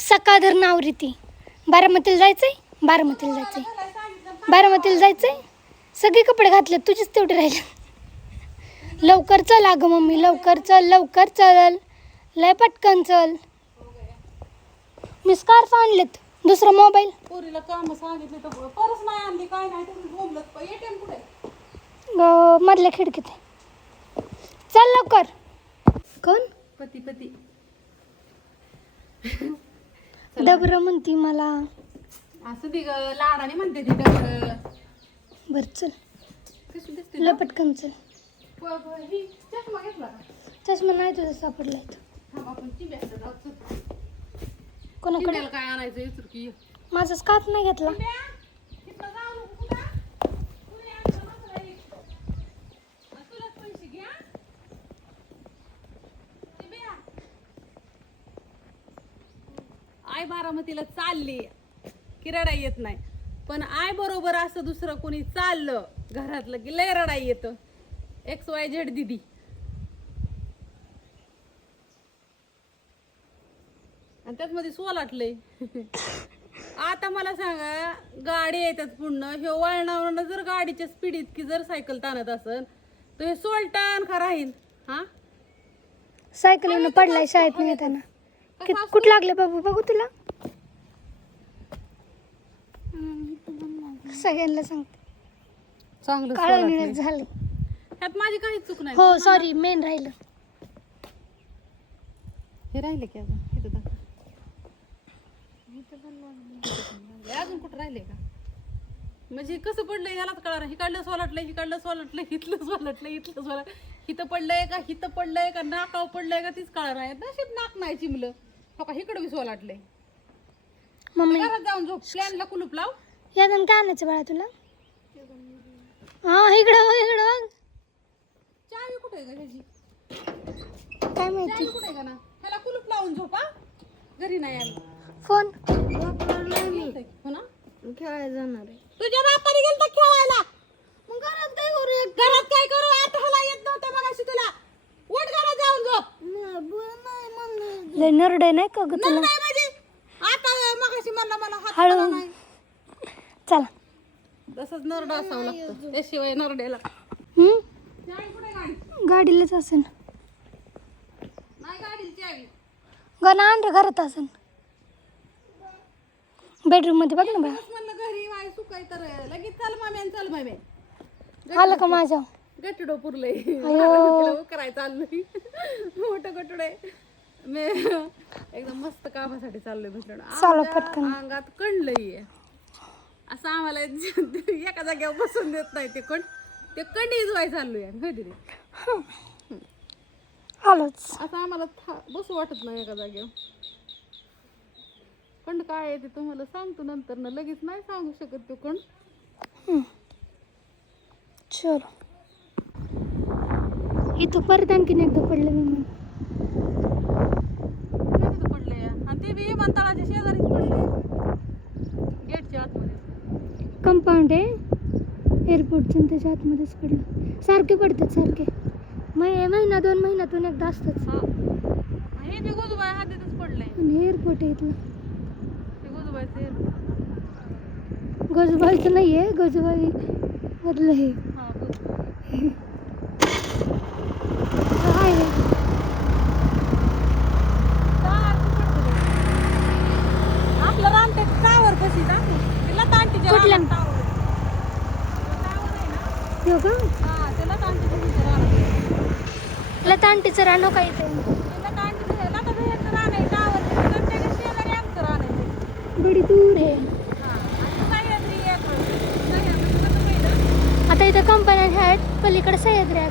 सकाधर नावरीती बारामतीला जायचंय बारामतीला जायचंय सगळे कपडे घातले तुझेच तेवढे राहिले लवकर चल अगं मम्मी लवकर चल लय पटकन चल मी स्कार्फ आणलेत दुसरा मोबाईल पोरीला काम सांगितले तर परस नाही आणली काय नाही तुम्ही बोंबलत एटीएम कुठे मधल्या खिडकीत आहे. चल लवकर कोण पती डबर म्हणती मला असं ती लाडाने म्हणते ती डबर बर चल कशी दिसते लय पटकन चल ही चष्मा घेतला का चष्मा नाही तुझा सापडला इथं थांब आपण ती बॅग जाऊ कोणाकडे काय आणायचं इतर की माझा स्कार्फ नाही घेतला आई बारामतीला चालली की रडाई येत नाही पण आई बरोबर असं दुसरं कोणी चाललं घरातलं की लय रडाई येतं XYZ दीदी आणि त्याचमध्ये सोलाटलंय आता मला सांगा गाडी येतात पुन्हा हे वळणावरनं जर गाडीच्या स्पीडीत की जर सायकल ताणत असेल तर हे सोलटण का राहील हा सायकलीनं पडलाय शाळेत नाही येताना कुठं लागले बाबू बघू तुला सगळ्यांना सांगते चांगलं काळं निळत झालं ह्यात माझी काहीच चूक नाही हो सॉरी मेन राहिलं हे राहिले की अजून इथं दाखव. अजून कुठं राहिले का म्हणजे कसं पडलंय ह्यालाच कळणार हिकडलं सोलटलंय इथलं सोलटलं हिथं पडलंय का नाकाव पडलंय का तीच कळणार आहे नशीब नाक नाही चिमलं हो का इकडं बी सोलाटलंय मम्मी घरात जाऊन झोप प्लॅनला कुलूप लाव यादन काय आणायचं बाळा तुला हा इकडं बघ चावी कुठे आहे का ह्याची काय माहिती चावी कुठे आहे का ना ह्याला कुलूप लावून झोपा घरी नाही आलं फोन हो ना खेळायला जाणार आहे तुझ्या बापाने गेलता खेळायला मग घरात काय करू आता ह्याला येत नव्हतं मगाशी तुला उठ घरात जाऊन झोप लय नरडे नाही का ग नाही तुला म्हणजे आता मगाशी मला हात हळू आला नाही चला तसंच नरड असावं लागतं त्याशिवाय नरड्याला हम्म चावी कुठे गाडी गाडीलाच असेल नाही गाडीची चावी गणा आण रे घरात असेल बेडरूम मध्ये बघ ना बाळा बस म्हणलं घरी वाय सुकाय तर लगेच चल मामे आलं का माझ्या गटडो पुरलंय अयो. करायचं चाललंय मोठं गटड आहे मी एकदम मस्त कामासाठी चाललोय म्हटलं चालू आमच्या पटकन. अंगात कणलंय असं आम्हाला एका जागेवर बसून देत नाही ते कंडी इजवाय चाललोय कधी रे आलोच असं आम्हाला बसू वाटत नाही एका जागेवर कंड काय आहे ते तुम्हाला सांगतो नंतर ना लगेच नाही सांगू शकत तो कंड चलो इथं परत आणखीन एकदा पडलं मी पडले आणि ते बी विमानतळाच्या शेजारीच पडले गेटच्या आतमध्ये कंपाऊंड आहे एअरपोर्टचं त्याच्या आतमध्येच पडलं सारखे पडतात सारखे महिना 2 महिन्यातून एकदा असतंच हा हे बी गोजूबाई हातीतच पडलंय आणि एअरपोर्ट आहे इथलं ते गोजूबाईचं एअरपोर्ट गजबाईचं नाही आहे गजबाई मधलं हे हा गोजूबाई काय आपलं रानटे टावर कशी तिला तांटीच्या कुठल्या? हो का हा त्याला तांटीच्या रान लता आंटीचं रान काय इथे त्याला तांटीचं लता भैयाचं रान आहे टावर कंटेनर शेजारी आमचं रान आहे ते. बडी दूर आहे हा आणि सह्याद्री एक सह्याद्री कसं पहिलं आता इथं कंपन्या आहेत पलीकडे सह्याद्री आहे